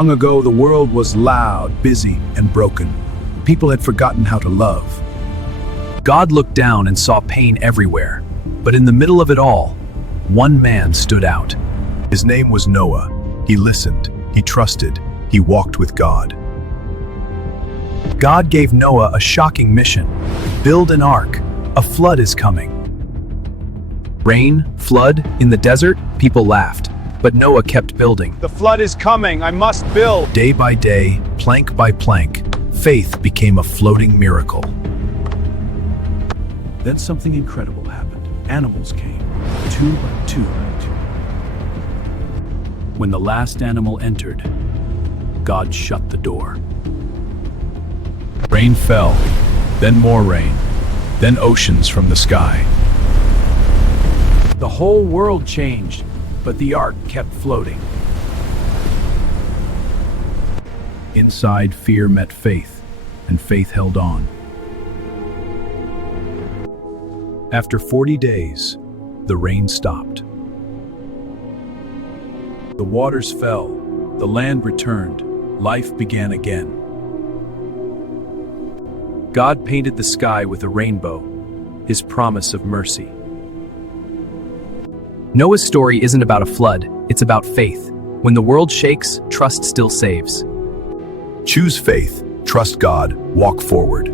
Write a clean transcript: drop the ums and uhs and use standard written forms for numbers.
Long ago, the world was loud, busy, and broken. People had forgotten how to love. God looked down and saw pain everywhere. But in the middle of it all, one man stood out. His name was Noah. He listened, he trusted, he walked with God. God gave Noah a shocking mission. Build an ark. A flood is coming. Rain, flood, in the desert, people laughed. But Noah kept building. The flood is coming, I must build. Day by day, plank by plank, faith became a floating miracle. Then something incredible happened. Animals came, two by two. When the last animal entered, God shut the door. Rain fell, then more rain, then oceans from the sky. The whole world changed, but the ark kept floating. Inside, fear met faith, and faith held on. After 40 days, the rain stopped. The waters fell, the land returned, life began again. God painted the sky with a rainbow, his promise of mercy. Noah's story isn't about a flood, it's about faith. When the world shakes, trust still saves. Choose faith, trust God, walk forward.